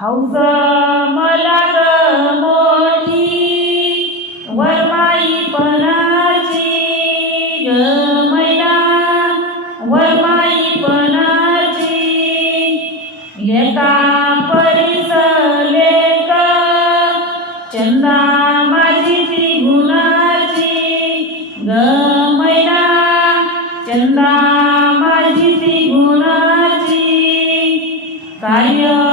हौस मला ग मोठी वरमाई पणाची ग मैना वरमाई पणाची. लेका परिस लेक चंदा माझी ती गुणाची ग मैना चंदा माझी ती गुणाची कार्य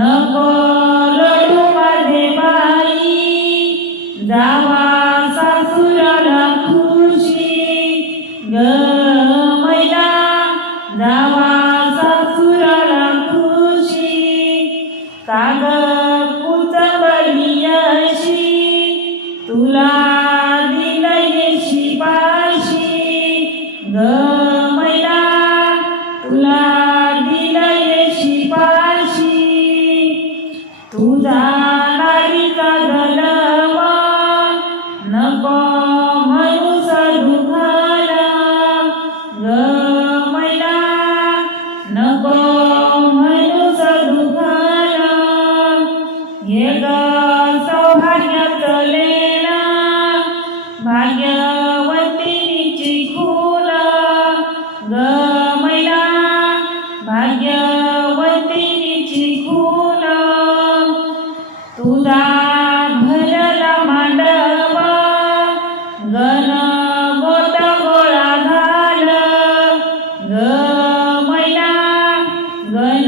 नको रडू माझे बाई. जावा सासुराला खुशी. ग मैना जावा सासुराला खुशी. काग कुचबली अशी तुला दिलंय शिपाशी. ग नको गण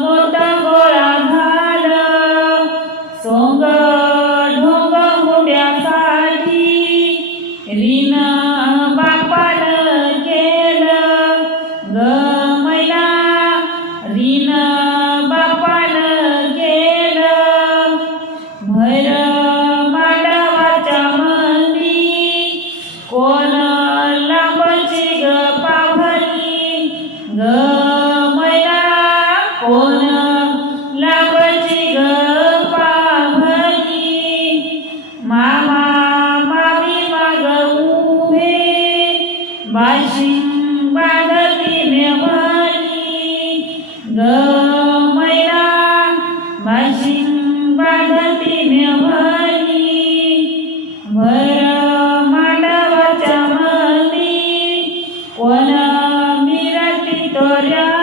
गोट गोळा झाल सोंग ढोंग मुंड्यासाठी रीन बापान केलं ग मैना रीन बापान केलं भैर मांडवाच्या मंदी कोण बाशिंग बागती म्हणी ग मैना बाशिंग बागती म्हणी भर मांडवाच्या मनी कोण मिरटी तोऱ्यानी